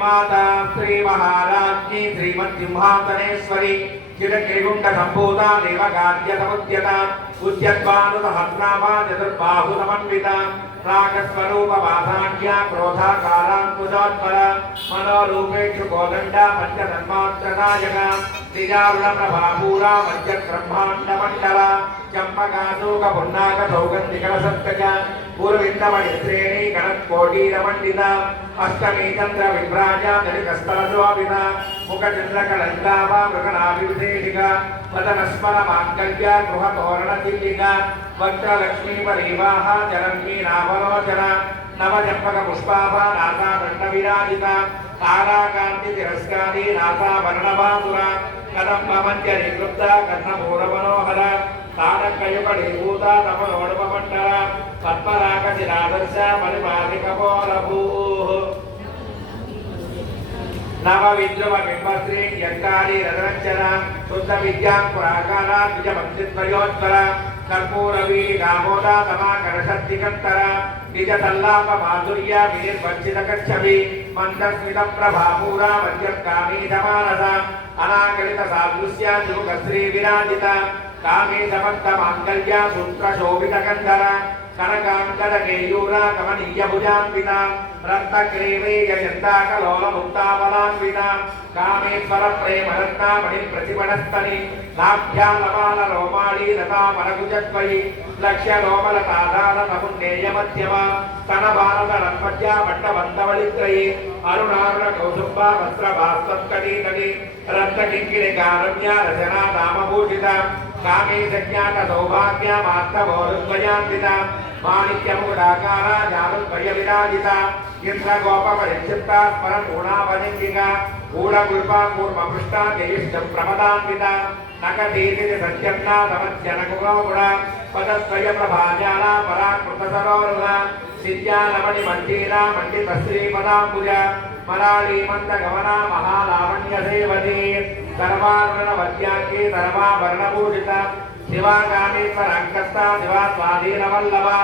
माता श्री महाराज्ञी श्रीमत्सिंहासनेश्वरी चिरकिरिगुण्ड सम्भूता देवकार्य समुद्यता उद्यद्भानुसहस्रामा चतुर्बाहु समन्विता रागस्वरूपवासाढ्या क्रोधाकाराङ्कुशोज्ज्वला मनोरूपेक्षु कोदण्डा पञ्चतन्मात्रनायका श्रीजारुणप्रभापूरा मध्यब्रह्माण्डमण्डला चम्पकासूकपुन्नाकसौगन्धिकलसत्कजा पूर्विन्दमणिश्रेणी कनत्कोटीरमण्डिता अष्टमी चन्द्र विभ्राजा दलिकस्थलशोभिता मुखचन्द्रकलङ्कावा मृगनाभिविशेषिका वदनस्मरमाङ्गल्या गृहतोरणदिल्लिका वक्त्रलक्ष्मीपरीवाः जलन्मी नावलोचना नवचम्पकपुष्पाभा नासादण्डविराजिता ताराकान्तितिरस्कारी नासावर्णबाधुरा कदम्बमञ्जरीकृप्ता कर्णपूरमनोहरा तारकयुगडीभूता तमनोडुपमण्डला पद्मरागशिरादर्शा मणिमालिकपोलभूः नवविद्रुमबिम्बश्री यङ्कारी रदरञ्जना शुद्धविद्याङ्कुराकारा द्विजमन्त्रिद्वयोज्ज्वला कर्पूरवीलिकामोदा तमाकरशक्तिकन्तरा निजसल्लापमाधुर्या विनिर्वञ्चितकच्छवि मन्दस्मितप्रभापूरा मध्यत्कामीशमानसा अनाकलितसादृश्या जुगश्रीविराजिता कामेशमत्तमाङ्गल्या सूत्रशोभितकन्धरा कनकाङ्कदकेयूरा कमनीयभुजान्विता रत्नग्रीवेयचन्दाकलोलमुक्ताबलान्विता कामेश्वरप्रेमरत्नामणिप्रतिपणस्तनि नाभ्यालमालरोमाणी लतामरकुजद्वयि लक्ष्यलोमलताधारतमुन्नेयमध्यमा स्तनभारतरन्मज्या भट्टबन्धवलित्रयि अरुणारुणकौसुम्बा वस्त्रभास्वत्कटीतटी रत्नकिङ्किणिकारम्या रचना नामभूषिता कामेशज्ञातसौभाग्या मार्थभोरुद्वयान्विता माणिक्यमुकुटाकारा जानुद्वयविराजिता इन्द्रगोपपरिक्षिप्ता स्मरपूर्णावलिङ्गिका गूढगुल्पा कूर्मपृष्टा जयिष्ठप्रमदान्विता नकटीतिनि सत्यन्ना समज्जनकुगौगुणा पदद्वयप्रभाजाला पराकृतसरोरुहा सिद्ध्यानमणिमण्डीला मण्डितश्रीपदाम्बुजा मराळीमन्दगमना महालावण्यसेवती सर्वारुणवद्याङ्गी सर्वाभरणभूषिता शिवागामीश्वराङ्कस्ता शिवा स्वाधीनवल्लभा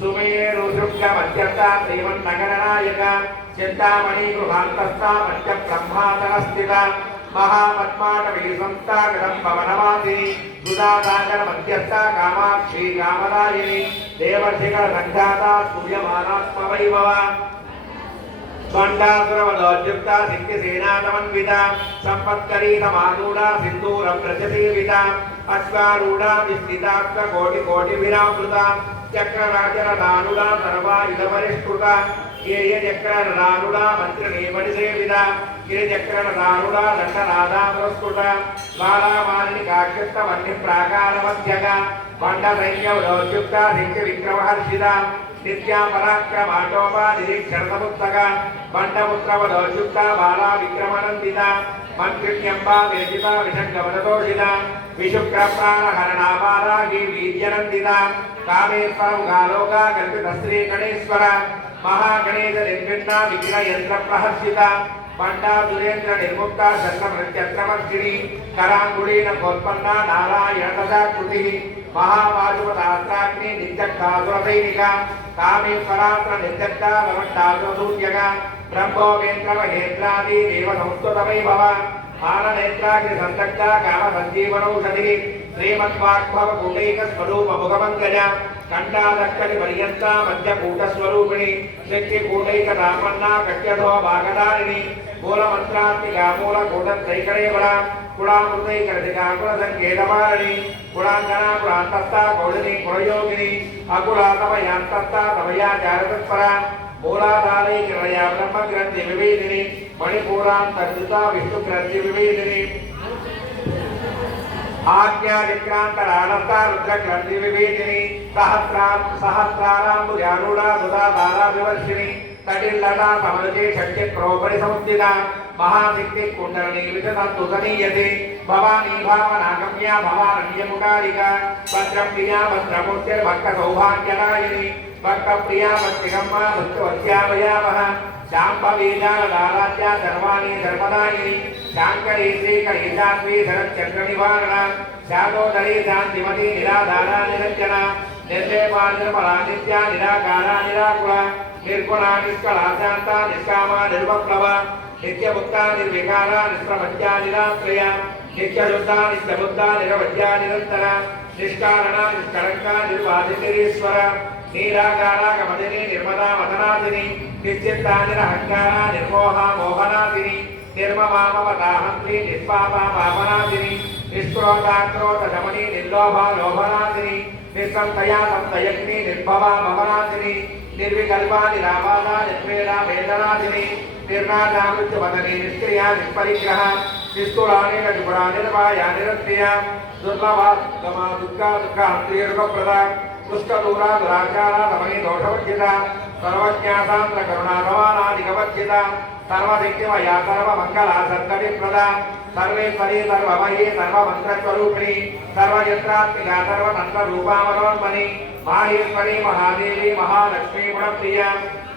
सुमेरुशृङ्गमध्यस्था श्रीमन्नगरनायका चिन्तामणि गृहान्तस्था मध्यब्रह्मासनस्थिता महापद्माटवीसंस्था कदम्बवनवासिनी सुधासागरमध्यस्था कामाक्षी कामदायिनी देवर्षिकरसङ्घाता स्तूयमानात्मवैभवा स्वर्णासुरवदोद्युक्ता सिद्धिसेनातमन्विता सम्पत्करी समारूढा सिन्दूरव्रजसेविता अश्वारूढा विस्मितात्मकोटिकोटिभिरावृता चक्रराजरदानुडा सर्वायुधपरिष्कृता गिरिचक्ररदानुडा मन्त्रिणीपरिसेविता गिरिचक्ररदानुडा दण्डनादा पुरस्कृता बालामालिकाक्षिप्तवह्निप्राकारमध्यगा भण्डसैन्यवदोद्युक्ता सिद्धिविक्रमहर्षिता नित्या पराक्रमाटोपा निरीक्षरसमुत्सका बण्डपुत्रवदोद्युक्ता बाला विक्रमनन्दिता मन्त्रिण्यम्बा वेदिता विषङ्गवनतोषिता विशुक्रप्राणहरणापारागी वीर्यनन्दिता कामेश्वरमुखालोका कल्पितश्रीगणेश्वर महागणेश निर्विण्णा विघ्नयन्त्रप्रहर्षिता पंडा दुरेन्द्र निर्मुक्ता शस्त्रमृत्यत्रमर्षिणी करांगुलीन कोत्पन्ना नारायण तथाकृति महावाजुपदास्त्राग्नि नित्यक्षासुरसैनिका कामेश्वरास्त्र निर्जक्ता भवट्टासुरसूर्यका ब्रह्मोपेन्द्रमहेन्द्रादि देवसंस्तुतवैभव आननेत्राग्निसन्तक्ता कामसञ्जीवनौषधिः श्रीमद्वाग्भवकूटैकस्वरूपमुखमङ्गजा कंडादक्कलिपर्यन्ता मध्यकूटस्वरूपिणी शक्तिकूटैकतापन्ना कट्यधो भागधारिणी मूलमन्त्रात्मिका मूलकूटत्रैकरेवला कुलामृतैकरसिका कुलसङ्केतपारिणी कुलाङ्गना कुलान्तस्था कौलिनी कुलयोगिनी अकुलातमयान्तस्था तमयाचारतत्परा मूलाधारैकरया ब्रह्मग्रन्थिविभेदिनी मणिपूरान्तर्जुता विष्णुग्रन्थिविभेदिनी आज्ञाविक्रांतरानस्ता रुद्रग्रन्थिविभेदिनी सहस्राराम्बुजारूढा सुधाधाराभिवर्षिणी तटिल्लता समरजे षट्चक्रोपरि समुद्दिता महाशक्ति कुण्डलिनी विशदन्तुतनीयते भवानी भावनागम्या भवारण्यमुकारिका भद्रप्रिया भद्रमूर्तिर्भक्तसौभाग्यदायिनी भक्तप्रिया भक्तिगम्मा भक्तवत्यावयावः शाम्भवीजालदाराध्या सर्वाणी सर्वदायिनी शाङ्करी श्रीकरीशास्त्री शरच्चन्द्रनिवारणा शादोदरी शान्तिमती निराधारा निरञ्जना निर्देवा निर्मला नित्या निराकारा निराकुला निर्गुणा निष्कला शांता निष्कामा निर्वप्लवा नित्यमुक्ता निर्विकारा निष्प्रपंचा निराश्रया नित्यशुद्धा नित्यबुद्धा निरवध्या निरंतरा निष्कारणा निष्कलंका निर्वादिनीश्वर नीराकारा गमदिनी निर्मदा मदनादिनी निश्चित्ता निरहंकारा निर्मोहा मोहनादिनी निर्ममामवदाहंत्री निष्पापा पापनादिनी निष्क्रोधाक्रोधशमनी निर्लोभा लोभनादिनी निस्संतया संतयग्नि निर्भवा भवनादिनी निर्विकल्पा निरावादा निर्वेदा वेदनादिनी निर्नादा मृत्युवदनी निष्क्रिया निष्परिग्रह निष्कुलानि नजुगुणा निर्वाया निरन्त्रिया दुर्लभा गमा दुःखा दुःखहन्त्री रुगप्रदा दुष्टदूरा दुराचारा दमनी दोषवर्जिता सर्वज्ञासान्द्र करुणा रवानादिकवर्जिता सर्वदिक्तिमया सर्वमङ्गला सत्कविप्रदा सर्वेश्वरी सर्वमयी सर्वमन्त्रस्वरूपिणी सर्वयन्त्रात्मिका सर्वतन्त्ररूपा मनोन्मनी माहेश्वरी महादेवी महालक्ष्मी गुणप्रिया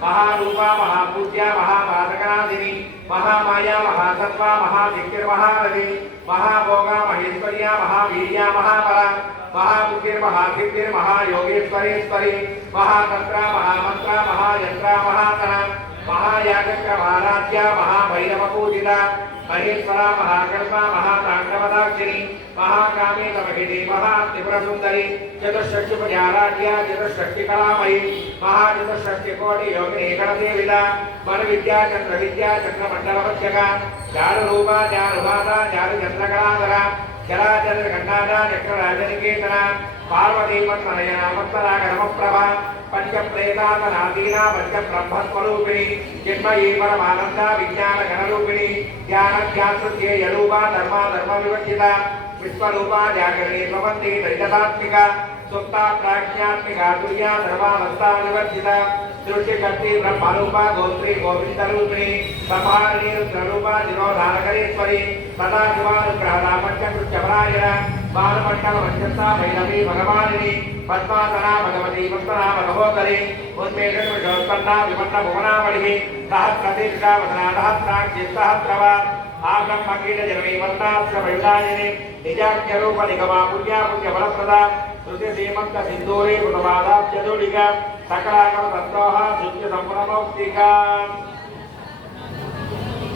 महारूपा महापूज्या महापादकनादिनी महामाया महासत्त्वा महादिक्तिर्महारवि महाभोगा महेश्वर्या महावीर्या महाबला महाबुद्धिर्महासिद्धिर्महायोगेश्वरेश्वरी महातन्त्रा महामन्त्रा महायन्त्रा महातना महायागक्रमाराध्या महाभैरवपूजिता महेश्वरा महाकल्पा महाताण्डवदाक्षिणी महाकामी तमहिनी महात्रिपुरसुन्दरी चतुष्षष्टिपदाराध्या चतुष्षष्टिकलामयी महाचतुष्षष्टिकोटियोगिनी गणदेविता वरविद्या चन्द्रविद्या चन्द्रमण्डलवत्यका चारुरूपा चारुभासा चारुचन्द्रकलाधरा चराचन्द्रगण्डादा चक्रराजनिकेतना पार्वती मत्तनयना मत्तरागरमप्रभा पंचप्रेतातनादीना पंचब्रह्मस्वरूपिणी चिन्मयी परमानंदा विज्ञानगणरूपिणी ज्ञानध्यात्मध्येयरूपा धर्मा धर्मविवर्जिता विश्वरूपा जागरणी प्रबन्धी दैजतात्मिका सुप्ता प्राज्ञात्मिका तुर्या धर्मावस्था विवर्जिता दृष्टिशक्ति ब्रह्मरूपा गोत्री गोविंदरूपिणी संहारिणी रुद्ररूपा जिरोधारकरेश्वरी सदा शिवानुग्रहदा पंचकृत्यपरायणा बालमण्डल वंशस्था भैरवी भगवानिनी पद्मासना भगवती वत्सना भगवोदरी उन्मेषोत्पन्ना विपन्ना भुवनावलिः सहस्रदीर्घा वदना सहस्राक्षी सहस्रवा आब्रह्मकीटजननी वन्दाश्रमयुधायिनी निजाख्यरूप निगमा पुण्या पुण्यफलप्रदा श्रुतिसीमन्त सिन्दूरी कृतपादाब्जदूलिका सकलाकरतन्तोः शुद्ध्यसम्पूर्णमौक्तिका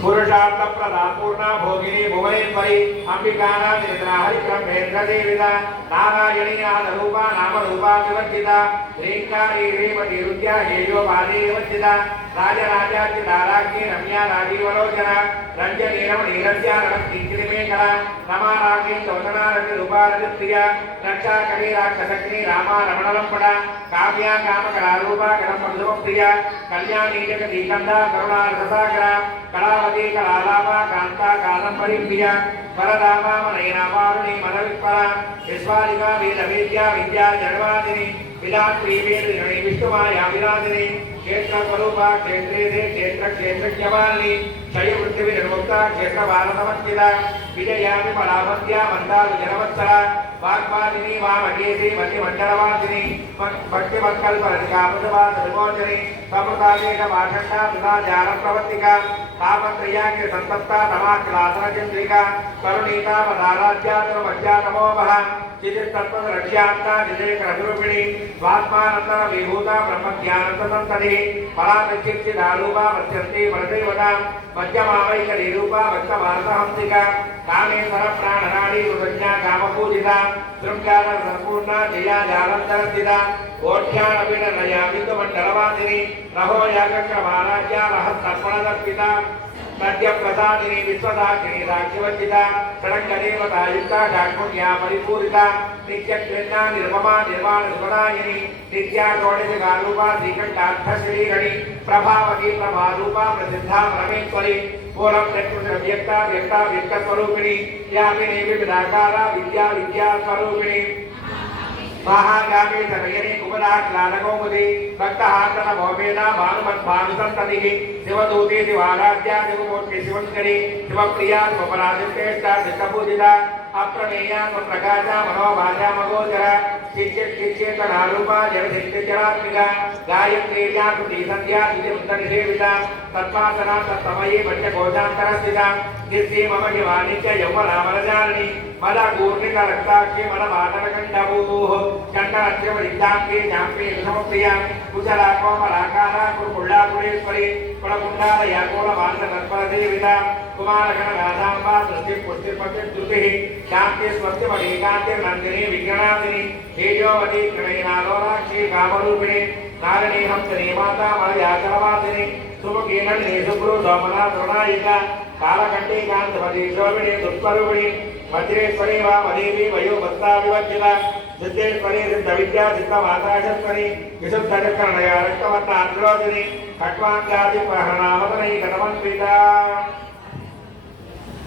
पुरुषार्थ प्रदा पूर्णा भोगिनी भुवनेश्वरी अंबिकाना निद्रा हरिब्रह्मेन्द्र देविता नारायणी आदरूपा नामरूपा विवर्जिता ह्रींकारी ह्रीमती रुद्या हेयो बाली विवर्जिता राजराजाचिताराज्ञी रम्या राजीवलोचना रंजनी रमणीरस्या रणस्तिङ्किरिमेखला रमाराज्ञी चौतनारति रूपारतिप्रिया रक्षाकरी राक्षसग्नि रामा रमणलम्पटा काव्या कामकलारूपा गणपद्मप्रिया कल्याणी जगदीकन्दा करुणारससागरा कलावती कलालापा कांता कादंबरी प्रिया वरदामा मनयना वारुणी मनवित्परा विश्वालिका वीरवेद्या विद्या जन्मादिनी विधात्री वीरविरणी विष्णुमाया विराजिनी क्षेत्र स्वरूपा क्षेत्रे क्षेत्र क्षेत्रज्ञवालिनी क्षय पृथ्वी निर्मुक्ता क्षेत्र भारतमस्थिता विजया विमलावंत्या मंदार जनवत्सला वाग्वादिनी वामकेशी मतिमंडलवासिनी भक्तिमत्कल्परसिका मुदवाद विमोचनी समृतादेश भाषण्डा सुधा जालप्रवर्तिका तापत्रया के संतप्ता तमाक्लासनचंद्रिका करुणीता पदाराध्या तुमज्जा तमोभः चिदिस्तत्त्वरक्ष्यान्ता जिदेकरस्वरूपिणी स्वात्मानंदन विभूता ब्रह्मज्ञानंदसंततिः फलापेक्षितदारूपा वस्यन्ति वरदेवता मध्यमावैकरीरूपा भक्तमानसहंसिका कामेश्वर प्राणराणी रुद्रज्ञा कामपूजिता शृंगार संपूर्णा जया जालंधरस्थिता ओढ्यानविनया बिन्दुमण्डलवासिनी रहो यागक्रमाराध्या रहस्तर्पणदर्पिता नद्यप्रसादिनी विश्वदाकिनी राज्यवर्जिता षडङ्गदेवता युक्ता काकुण्या परिपूरिता नित्यकृष्णा निर्ममा निर्वाणसुखदायिनी नित्या षोडशगारूपा श्रीकण्ठार्थश्रीगणी प्रभावती प्रभारूपा प्रसिद्धा परमेश्वरी पूर्व प्रकृतिव्यक्ता व्यक्ता व्यक्तस्वरूपिणी व्यापिनी विविधाकारा विद्या विद्यास्वरूपिणी महागामी सर्वयनी कुमदाक्लानकौमुदी भक्तहासन भवभेदा भानुमद्भानुसन्ततिः शिवदूते शिवाराध्या शिवमूर्ति शिवङ्करी शिवप्रिया शिवपरादित्येष्टा सिद्धपूजिता अप्रमेया स्वप्रकाशा मनोभाजा मगोचरा चिच्चेतनारूपा जगदित्यचरात्मिका गायत्रीर्याकृति संध्या निसेविता तत्पासना तत्तमयी पंचकोशान्तरस्थिता नित्ये मम शिवानि च यौवनामरजारिणी मदगूर्णिका रक्ताक्षी मनमाटलकण्डभूः कण्डरक्षमदित्ताङ्गे जाम्बे कुसुमप्रिया कुशला कोमलाकारा कुरुकुल्लाकुलेश्वरी कुलकुण्डालया कोलमानसतत्परदेविता कुमारगणनाथाम्बा सृष्टिपुष्टिर्पतिर्दुतिः शान्ति स्वस्तिमणिकान्तिर्नन्दिनी विघ्नादिनी तेजोवती कृणयनालोराक्षी कामरूपिणी नारिणी हंसनी माता मलयाचलवासिनी सुमुखीनलिनी सुब्रू सोमना तृणायिका कालकण्ठी कान्तपति शोभिनी दुष्परूपिणी वज्रेश्वरी वामदेवी वयोभक्ता विवर्जिता सिद्धेश्वरी सिद्धविद्या सिद्धमाताशस्वरी विशुद्धचक्रणया रक्तवर्णाग्रोदिनी खट्वाङ्गादिप्रहरणावतनै कटमन्विता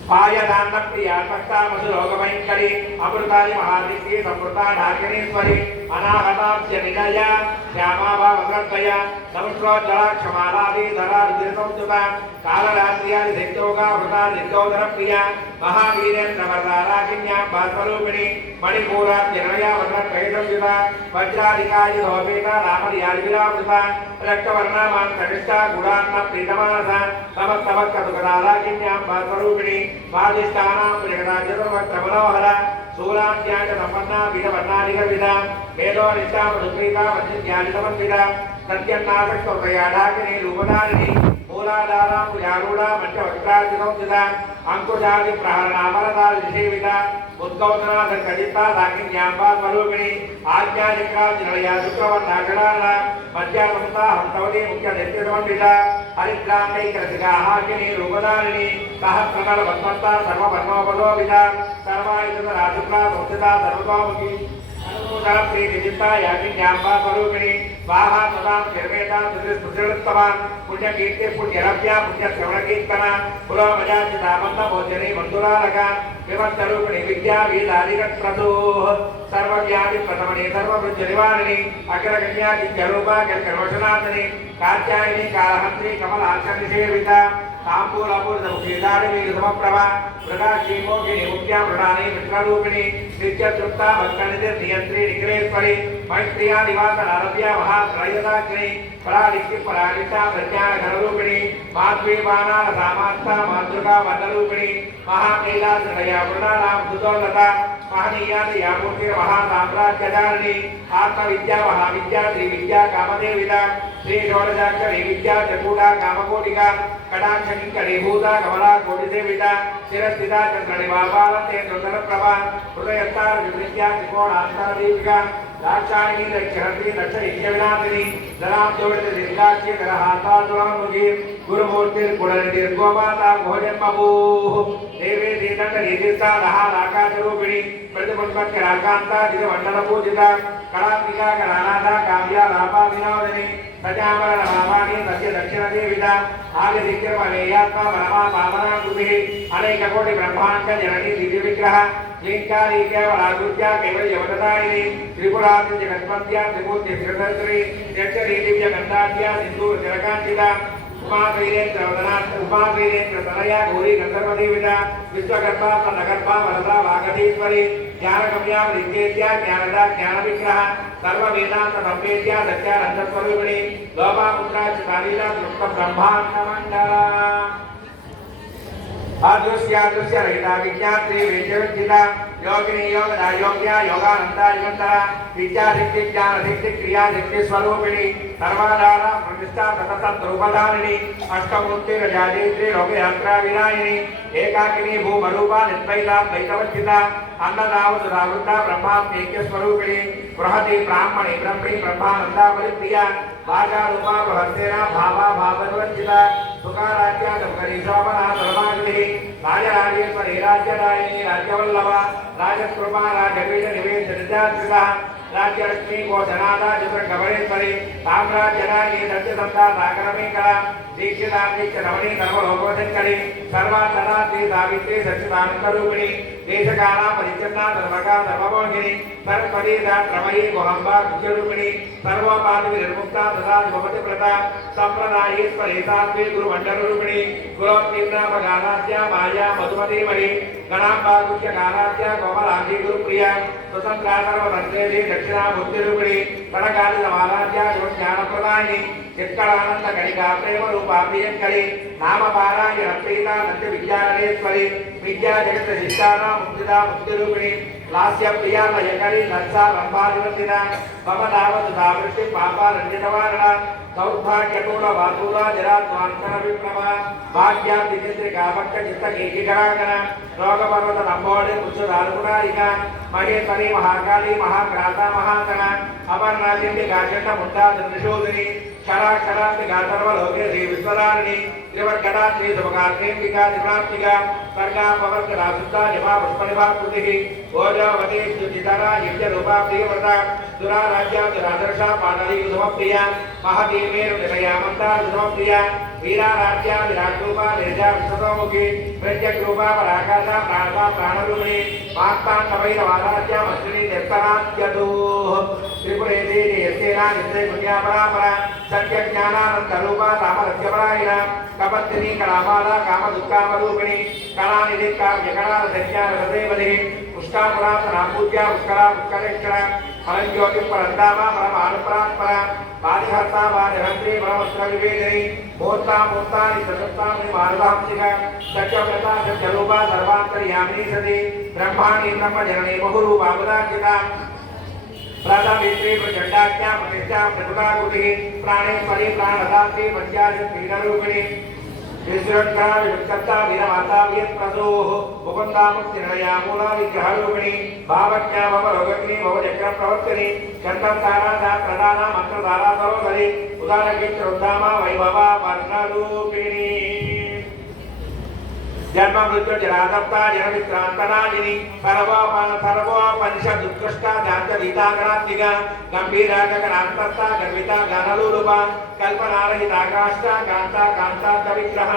पायदान्न प्रिया भक्ता मधुरोगभयङ्करी अमृतानि महादित्ये संवृता ढाकिनीश्वरी अनाहताब्ज निलया श्यामा भावग्रद्धया समुद्रोज्जलाक्षमालादि धरा रुद्रसंयुता कालरात्र्यादि दिग्योगा वृता दिग्योदर प्रिया महावीरेन्द्र वरदाराकिन्यां भास्वरूपिणी मणिपूराब्जनया वरत्रयसंयुता वज्राधिकायुधोपेता रामर्यादिविलावृता रक्तवर्णामान्तरिष्टा गुणान्न प्रीतमानसा समस्तभक्तदुःखदाराकिन्यां भास्वरूपिणी स्वादिष्टानां प्रियकटाचतुर्वक्त्रमनोहर शूलाद्याच सम्पन्ना विधवर्णादिगर्विदा वेदोनिष्ठा मधुप्रीता वज्रज्ञानितमन्विता सत्यन्नासक्तोदया ढाकिनी रूपधारिणी मूलाधारा पुजारूढा मध्यवक्त्रादिसंस्थिता अंकुशादि प्रहरणामरदादिसेविता उद्गौतनाथकजिता साकिन्याम्बा स्वरूपिणी आज्ञानिकादिनलया शुक्रवर्णागणाना मध्यासंस्था हंसवती मुख्यदैत्यसमन्विता हरिद्राङ्गैकरसिका हाकिनी रूपधारिणी सहस्रनलपद्मस्था सर्ववर्णोपशोभिता सर्वायुधरा शुक्ला संस्थिता सर्वतोमुखी प्रीतिचित्ता याज्ञाम्बा स्वरूपिणी स्वाहा सदा निर्वेदा सुदृष्टस्तमा पुण्यकीर्ति पुण्यरव्या पुण्यश्रवणकीर्तना पुरोमजाचितामन्द भोजनी मन्धुरालका विमस्तरूपिणी विद्या वीदादिगत्प्रसूः सर्वव्याधि प्रथमणी सर्ववृद्धनिवारिणी अग्रगण्यादित्यरूपा गल्करोषनाथनी कात्यायनी कालहन्त्री कमलाक्षनिसेविता ताम्बूलपूर्णमुखीदारिवीरसमप्रभा मृगाक्षीमोहिनी मुख्या मृणानी मित्ररूपिणी नित्यतृप्ता भक्तनिधिर्नियन्त्री निखिलेश्वरी मैत्रिया निवासनारभ्या महात्रयदाग्नि परादिक्ति परादिता प्रज्ञानघनरूपिणी माध्वीपानारसामास्ता मातृका वन्दरूपिणी महाकैलासनया वृणानां सुदोलता महनीयादियामूर्तिर्महासाम्राज्यधारिणी आत्मविद्या महाविद्या श्रीविद्या कामदेविता श्री षोडशाक्षरी विद्या चतुर्धा कामकोटिका कटाक्षकिङ्करी भूता कमला कोटिसेविता शिरस्थिता चन्द्रनिवापालते सुन्दरप्रभा हृदयस्तार विवृत्या त्रिकोणान्तरदीपिका दाक्षायणी दक्षिणन्ती दक्षयज्ञविनाशिनी धराब्दोवित दीर्घाक्षी धरहातासुरामुखी गुरुमूर्तिर्गुणनिधिर्गोमाता भोजन्मभूः देवी श्रीदण्डनीतिस्था दहाराकाशरूपिणी प्रतिपुष्पत्यराकान्ता दिजमण्डलपूजिता कलात्मिका कलानाथा काव्या रापा विनोदिनी प्रजामरणभावानी तस्य दक्षिणदेविता आदिदिक्यमनेयात्मा परमा पावना कृतिः अनेककोटि ब्रह्माण्ड जननी दिव्यविग्रह लिङ्कारी केवलाकृत्या कैवल्यवदतायिनी त्रिपुराति जगत्पत्या त्रिमूर्ति श्रीधरी यक्षरी दिव्यगन्धाढ्या सिन्दूरतिलकाञ्चिता उमावीरेन्द्र तनया गौरी गन्धर्वदेविता विश्वगर्भा तनगर्भा वरदा वागधीश्वरी ज्ञानगम्या विद्येत्या ज्ञानदा ज्ञानविग्रह सर्ववेदान्त संवेद्या दत्यानन्दस्वरूपिणी लोपापुत्रा चितालीला तृप्त ब्रह्माण्डमण्डला अदृश्य रहिता विज्ञात्री वेदविद्या योगिनी योगदा योग्या योगानंदा युगंतरा विद्या शक्ति ज्ञान शक्ति क्रिया शक्ति स्वरूपिणी सर्वाधारा प्रतिष्ठा सतत रूपधारिणी अष्टमूर्ति रजादेत्री लोकयात्रा विनायिनी एकाकिनी भूमरूपा नित्वैता द्वैतवच्चिता अन्नदावसुरावृता ब्रह्मात्मैक्य स्वरूपिणी बृहति ब्राह्मणी ब्रह्मणी ब्रह्मानंदा परिप्रिया भाषा रूपा बृहत्सेना भावा भाववच्चिता सुखाराज्या दमकरी शोभना सर्वाग्नि राजराजेश्वरी राज्यदायिनी राज्यवल्लभा राजकृपा राजवीर निवेश निजात्रिता राज्यलक्ष्मी गोधनादा चित्रकवरेश्वरी साम्राज्यदायिनी सत्यसंधा सागरमेकला दीक्षितांगी रमणी सर्वलोकोशंकरी सर्वार्थदात्री सावित्री सच्चिदानंदरूपिणी देशकाला परिचन्ना धर्मका धर्ममोहिनी सरस्वती रमयी मोहम्बा कुचरूपिणी सर्वोपाधि निर्मुक्ता तथा भवति प्रता संप्रदायेश्वरी सात्वे गुरुमण्डलरूपिणी गुरोत्तीर्णा भगानाद्या माया मधुमती मणि गणाम्बा गुह्यकालाद्या कोमलांगी गुरुप्रिया स्वतंत्रा सर्वतन्त्रेषु दक्षिणामूर्तिरूपिणी कणकाली समाराध्या ज्ञानप्रदायिनी चित्कलानंद कणिका प्रेम रूपा प्रियंकरी नाम पारायण प्रीता नंद विद्यारणेश्वरी विद्या जगत शिष्टाना मुक्तिदा मुक्तिरूपिणी लास्य प्रिया लयकरी लज्जा रंभादिवंदिना भवदावत दावृष्टि पापा रंजितवारणा सौभाग्यतूल वातूला जराद्वांतन विप्रमा भाग्या दिगेन्द्रिका भक्त चित्त केकिकरागना रोगपर्वत नंबोडे पुच्छदारुणारिका महेश्वरी महाकाली महाग्राता महागणा अमरनाथेन्द्र गाचंड मुंडा दृशोदिनी क्षराक्षरात्मिका सर्वलोके श्री विश्वधारिणी त्रिवर्गदा श्री सुभगात्रेम्बिका त्रिप्राप्तिका सर्गा पवर्गदा शुद्धा जपा पुष्पनिभा कृतिः ओजवती सुचितरा यज्ञरूपा प्रियव्रता दुराराज्या दुरादर्शा पाटली युधमप्रिया महती मेरु निलया मन्दा युधमप्रिया वीराराज्या विराट्रूपा निर्जा विश्वतोमुखी प्रत्यग्रूपा पराकाशा प्राणता प्राणरूपिणी माक्ताण्डभैरवाराज्या मस्त्रिणी निर्तनाद्यतुः त्रिपुरे देवी यस्येना नित्ये पुण्यापरापरा सत्यज्ञानानन्दरूपा सामरस्यपरायणा कपत्तिनी कलामाला कामदुःखामरूपिणी कलानिधि काव्यकलारसज्ञानरसेवधिः पुष्कापुरासना पूज्या पुष्करा पुष्करेश्वरा परञ्ज्योतिः परन्दामा परमानुपरात्परा बाधिहर्ता बाधिहन्त्री परमस्त्रविवेदिनी मूर्ता मूर्तानि चतुर्तानि मानवांसिका सत्यव्रता सत्यरूपा सर्वान्तर्यामिनी सती ब्रह्माणि ब्रह्मजननी बहुरूपामुदार्जिता प्रादावित्री प्रचंडाख्या प्रतिष्ठा प्रतिभाकृतिः प्राणेश्वरी प्राणदात्री पंचाशत्पीठरूपिणी विश्वकर्ता विश्वकर्ता वीरमाता वीरप्रसूः मुकुन्दा मुक्तिनिलया मूला विग्रहरूपिणी भावज्ञा भवरोगग्नि भवचक्रप्रवर्तिनी चन्द्रतारा प्रदाना मंत्रधारा सरोवरी उदारकीर्तिरुद्धामा वैभवा वर्णरूपिणी जन्म मृत्यु जरादप्ता जनवित्रांतनाजिनी सर्वोपनिष दुष्कृष्टा जांतवीताग्रात्मिका गंभीरा गगनांतस्ता गर्विता गानलूलुपा कल्पनारहिता काष्ठा कांता कांता विग्रह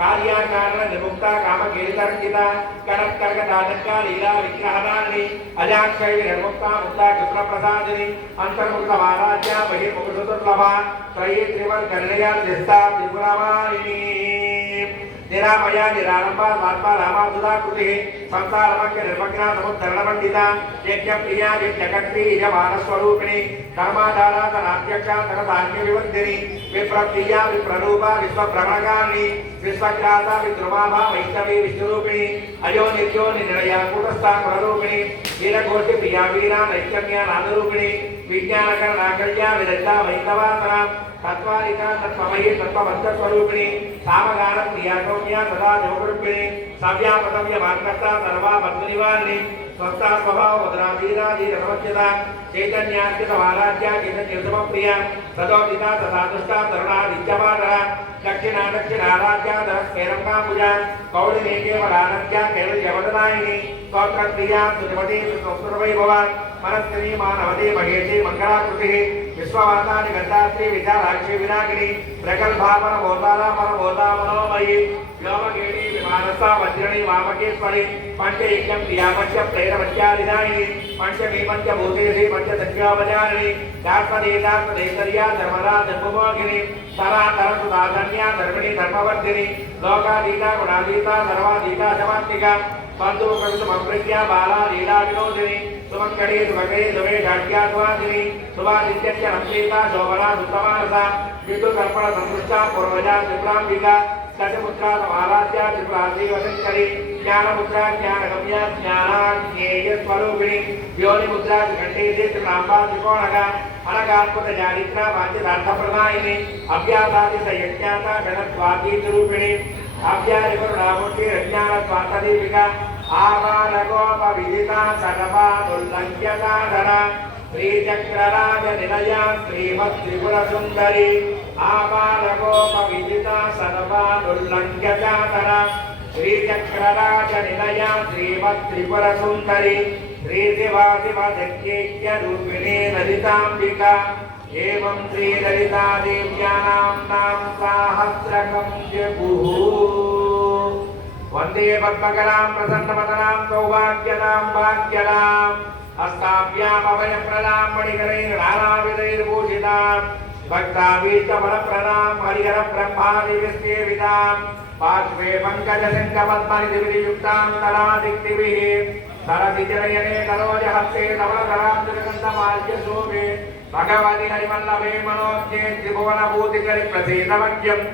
कार्याकारण निमुक्ता कामकेलितर्किता कनत्कर्कदानका लीला विग्रहदारिणी अजाक्षय निर्मुक्ता मुक्ता कृष्णप्रसादिनी अंतर्मुक्त महाराज्या बहिर्मुखसुदुर्लभा त्रयी त्रिवर्गनिलया दिष्टा त्रिपुरामालिनी निरामया निरालंबा स्वात्मा रामा सुधाकृतिः संसारमग्न निर्मग्ना समुद्धरणमण्डिता यज्ञप्रिया यज्ञकर्त्री यजमानस्वरूपिणी कर्माधारा तनाध्यक्षा तनधान्यविवर्धिनी विप्रप्रिया विप्ररूपा विश्वभ्रमणकारिणी विश्वग्राता विद्रुमाभा वैष्णवी विष्णुरूपिणी अयो निर्यो निर्णया कूटस्था कुलरूपिणी वीरगोष्ठिप्रिया वीरा नैष्कर्म्या नादरूपिणी विज्ञानकरणाकर्या विरजा वैष्णवासना तत्वालिका तत्वमयी तत्वबद्धस्वरूपिणी सामगान प्रिया सौम्या सदा देवरूपिणी सव्यापतव्य मार्गस्था सर्वा बद्धनिवारिणी स्वस्था स्वभाव वदनाधीराधीरसमच्यता चैतन्यार्चित महाराज्या चैतन्यसमप्रिया सदोदिता सदादुष्टा तरुणादित्यमादरा दक्षिणा दक्षिणाराज्या दशस्फेरंकाम्बुजा कौलिनी केवलानद्या केवलयवदनायिनी स्तोत्रप्रिया सुजपति सुसंस्कृतवैभवा मनस्विनी मानवती महेशी मंगलाकृतिः विश्वमाता निगन्धात्री विशालाक्षी विनागिनी प्रगल्भापन भूताला परभूता मनोमयी व्योमकेणी विमानस्था वज्रणी वामकेश्वरी पंचयज्ञं क्रियापंच प्रेरवत्यादिदायिनी पंचमी पंचभूतेषु पंचदक्षिणापचारिणी दासदेशर्या धर्मदा धर्ममोहिनी तरातरसुधाधन्या धर्मिणी धर्मवर्धिनी लोकाधीता गुणाधीता सर्वाधीता शमात्मिका बंधु प्रकृतमप्रज्ञा बाला लीला विनोदिनी सुमंगली सुभगे सुवेशाढ्या सुवासिनी सुभादित्यस्य नम्रीता शोभना सुतमानसा विद्युतर्पण संतुष्टा पूर्वजा त्रिपुराम्बिका दशमुद्रा समाराध्या त्रिपुरासी वशंकरी ज्ञानमुद्रा ज्ञानगम्या ज्ञानाज्ञेयस्वरूपिणी योनिमुद्रा त्रिकण्ठेशी त्रिपुराम्बा त्रिकोणगा अनगात्मक चारित्रा वाचितार्थप्रदायिनी अभ्यासादिसयज्ञाता गणत्वातीतरूपिणी अभ्यारिकरुणामूर्ति रज्ञानस्वार्थदीपिका आवानगोपविदिता सर्वानुल्लङ्घ्यसाधना श्रीचक्रराज निलया श्रीमत्त्रिपुरसुन्दरी आवानगोपविदिता सर्वानुल्लङ्घ्यसाधना श्रीचक्रराज निलया श्रीमत्त्रिपुरसुन्दरी श्रीशिवाशिवशक्यैक्यरूपिणी ललिताम्बिका एवं श्रीललिता देव्यानां नाम सहस्रकं जगुः वंदे पद्मकरां प्रसन्नवदनां सौभाग्यदां भाग्यदां हस्ताभ्याम् अभयप्रदां मणिकरैर्नानाविधैर्भूषितां भक्ताभीष्टफलप्रदां हरिहरब्रह्मादिविसेवितां पार्श्वे पङ्कजशङ्खपद्मनिधिवियुक्तां तरादिक्तिभिः सरसिजनयने तरोजहस्ते धवलधरां त्रिगन्धमाल्यशोभे भगवति हरिवल्लभे मनोज्ञे त्रिभुवनभूतिकरि प्रसीदमग्यम्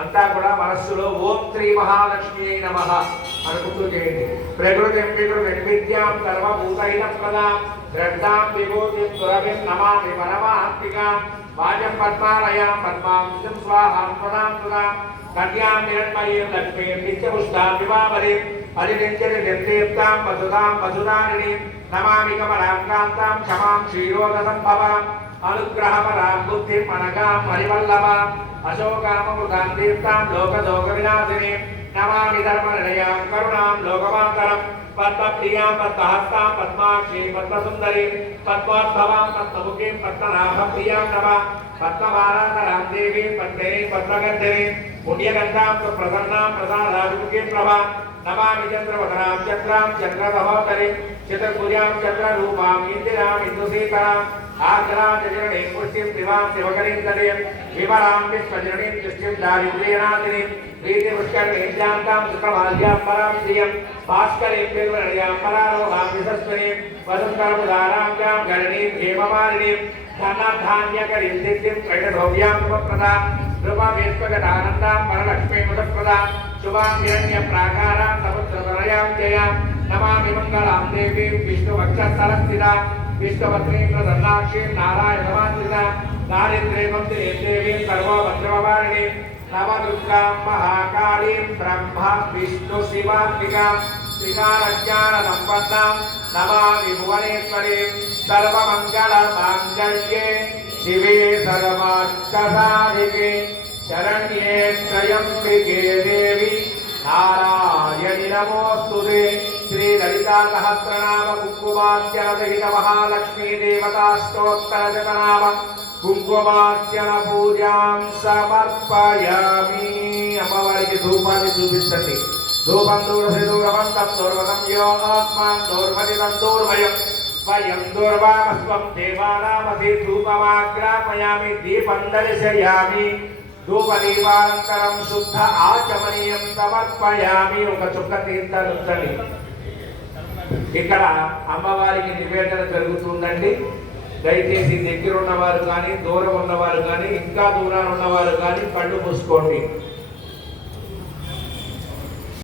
అంతా కూడా మనస్సులో ఓం శ్రీ మహాలక్ష్మి నమః అనుకుంటూ చేయండి. ప్రకృతిం వికృతిం సర్వభూతహిత ప్రదాం శ్రద్ధాం విభూతిం సురభిం నమామి పరమాత్మికాం వాచం పద్మాలయాం పద్మాం స్వాహాం ప్రదాం ప్రదాం కన్యాం నిరణ్మయీం లక్ష్మీం నిత్యపుష్టాం వివాహరీం హరినిత్యని నిర్దీప్తాం వసుధాం వసుధారిణీం నమామి కమలాం కాంతాం క్షమాం క్షీరోదసంభవాం అనుగ్రహపరాం బుద్ధిం అనగాం హరివల్లభాం अशोकामृतां तीर्थां लोकदोषविनाशिनीं नमामि धर्मनिलयां करुणां लोकमातरं पद्मप्रियां पद्महस्तां पद्माक्षीं पद्मसुन्दरीं पद्मोद्भवां पद्ममुखीं पद्मनाभप्रियां नमः पद्ममालाधरां देवीं पद्मिनीं पद्मगन्धिनीं पुण्यगन्धां सुप्रसन्नां प्रसादाभिमुखीं प्रभां नमामि चन्द्रवदनां चन्द्रां चन्द्रसहोदरीं चतुर्भुजां चन्द्ररूपां इन्दिराम् इन्दुसीकराम् आग्राजननीं पुष्टिं दिवां शिवकरीं ददीं विमलां विश्वजननीं दृष्टिं दारिद्र्यनाशिनीं प्रीतिपुष्करणीं शान्तां सुखमाल्यां परां श्रियं भास्करीं निर्वरण्यां परारोहां विशस्विनीं वसुन्धरमुदारां जां गणनीं हेममालिनीं धनधान्यकरीं सिद्धिं कैटभव्यां शुभप्रदां रूपमेश्वगदानन्दां वरलक्ष्मीं मुदप्रदां शुभां हिरण्यप्राकारां समुद्रतनयां जयां नमामि मङ्गलां देवीं विष्णुवक्षस्थलस्थितां विष्णुपत्नीं प्रसन्नाक्षीं नारायणमाश्रितां दारिद्र्यमन्त्रीं देवीं सर्वभद्रमवारिणीं नवदुर्गां महाकालीं ब्रह्मा विष्णुशिवात्मिकां त्रिकालज्ञानसम्पन्नां नमामि भुवनेश्वरीं सर्वमङ्गलमाङ्गल्ये शिवे सर्वार्थसाधिके शरण्ये त्र्यम्बिके देवी नारायणि नमोस्तुते श्री ललिता सहस्रनाम कुङ्कुमार्चनसहित महालक्ष्मी देवताष्टोत्तर शतनाम कुङ्कुमार्चन पूजां समर्पयामि अम्मवारिकी धूपाన్ని చూపించండి धूपं दूरसे दूरवन्तं दूर्वतं यो आत्मान् दूर्वदितं दूर्वयं वयं दूर्वामस्त्वं देवानामसि धूपमाग्रापयामि दीपं दर्शयामि धूपदीपानन्तरं शुद्ध आचमनीयं समर्पयामि ఒక చుక్క తీర్థాలు ఉంచండి. ఇక్కడ అమ్మవారికి నివేదన జరుగుతుందండి. దయచేసి దగ్గర ఉన్నవారు కానీ దూరం ఉన్నవారు కానీ ఇంకా దూరాన్ని ఉన్నవారు కానీ కళ్ళు మూసుకోండి.